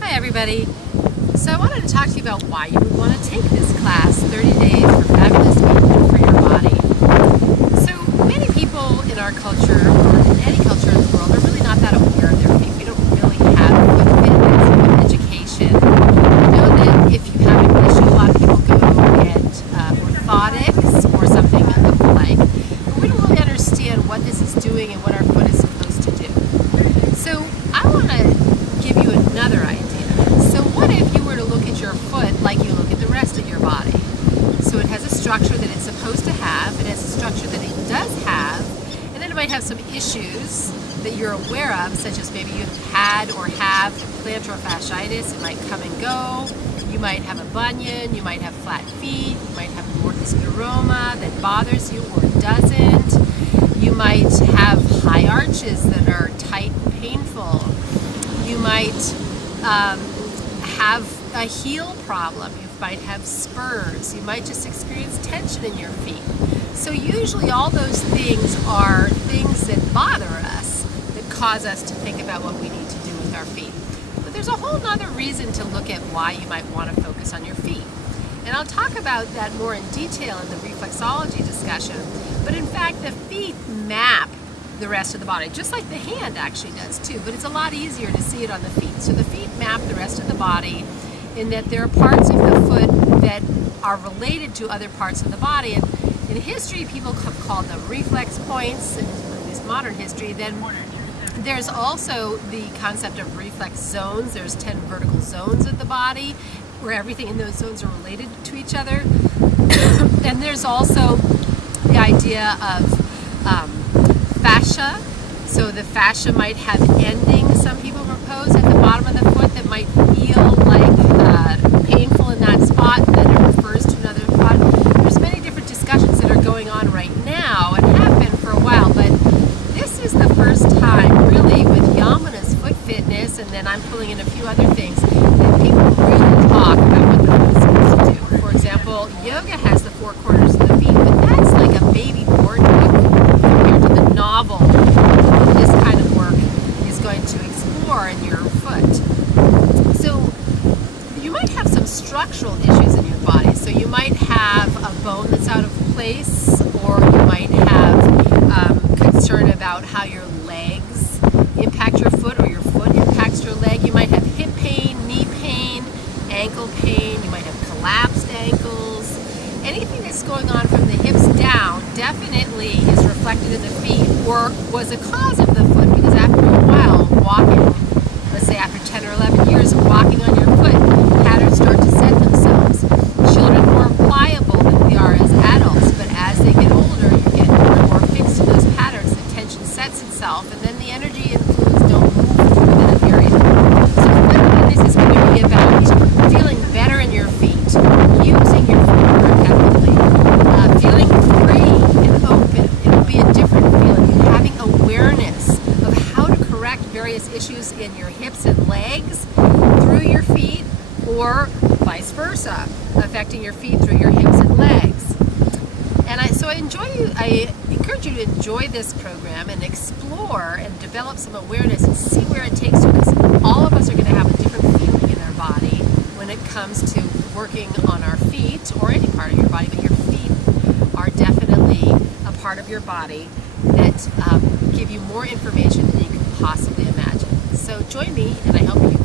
Hi everybody. So I wanted to talk to you about why you would want to take this class, 30 Days for Fabulous Movement for Your Body. So many people in our culture, or in any culture in the world, are really not that aware of their feet. We don't really have foot fitness, foot education. I know that if you have an issue, a lot of people go get orthotics or something of the like, but we don't really understand what this is doing and what our foot is supposed to do. So I want to give you another idea. So what if you were to look at your foot like you look at the rest of your body? So it has a structure that it's supposed to have, it has a structure that it does have, and then it might have some issues that you're aware of, such as maybe you've had or have plantar fasciitis. It might come and go. You might have a bunion, you might have flat feet, you might have orthosteuroma that bothers you or doesn't. You might have high arches that are tight and painful. You might have a heel problem. You might have spurs. You might just experience tension in your feet. So usually all those things are things that bother us, that cause us to think about what we need to do with our feet. But there's a whole other reason to look at why you might want to focus on your feet. And I'll talk about that more in detail in the reflexology discussion. But in fact, the feet map the rest of the body, just like the hand actually does too, but it's a lot easier to see it on the feet. So the feet map the rest of the body in that there are parts of the foot that are related to other parts of the body. And in history, people have called them reflex points, in at least modern history. Then there's also the concept of reflex zones. There's 10 vertical zones of the body where everything in those zones are related to each other. And there's also the idea of fascia. So the fascia might have endings, some people propose, at the bottom of the foot that might feel like painful in that spot, and then it refers to another spot. There's many different discussions that are going on right now and have been for a while, but this is the first time really with Yamana's foot fitness, and then I'm pulling in a few other things, that people really talk about what the foot is supposed to do. For example, yoga has the four corners of the feet, but that's like a baby board book compared to the novel this kind of work is going to explore in your foot. So you might have some structural issues in your body. So you might have a bone that's out of place, or you might have concern about how your legs impact your foot, or your foot impacts your leg. You might have hip pain, knee pain, ankle pain. You might have collapsed ankles. Anything that's going on from the hips down definitely is reflected in the feet, or was a cause of the foot, because after a while walking, let's say after 10 or 11 years of walking on your foot, patterns start to set themselves. Children are more pliable than we are as adults, but as they get older, you get more and more fixed in those patterns. The tension sets itself, and then the energy and fluids don't move through that area. So literally this is going to be about feeling better in your feet, using your feet more effectively, feeling free and open. It'll be a different feeling. You having awareness of how to correct various issues in your hips and legs through your feet, or vice versa, affecting your feet through your hips and legs. And I encourage you to enjoy this program and explore and develop some awareness and see where it takes you, because all of us are going to have a different feeling in our body when it comes to working on our feet, or any part of your body, but your feet are definitely a part of your body that give you more information than you can possibly imagine. So join me, and I hope you